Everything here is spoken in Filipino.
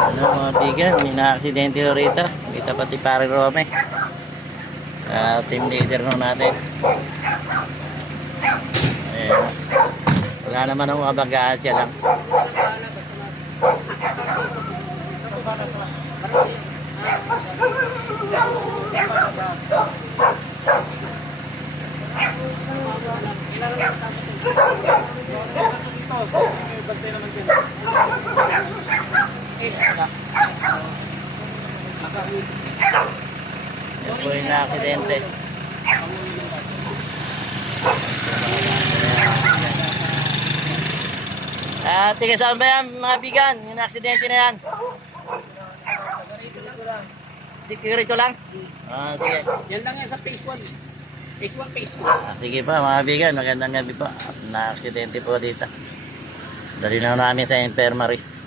Ano mga bigan, may na-aksidente ho rito. Kita pati pare Rome. Ah, team leader nung natin. Ayan. Wala naman ang kabagaan siya lang. Yan po yung na-aksidente. Ah, tiga saan ba yan mga bigan? Yung na-aksidente na yan. Dito lang? Ah, sige. Yan lang yan sa phase 1. Phase 1, phase 2. Ah, sige pa mga bigan, magandang gabi po. Na-aksidente po dito. Dali na namin sa infirmary.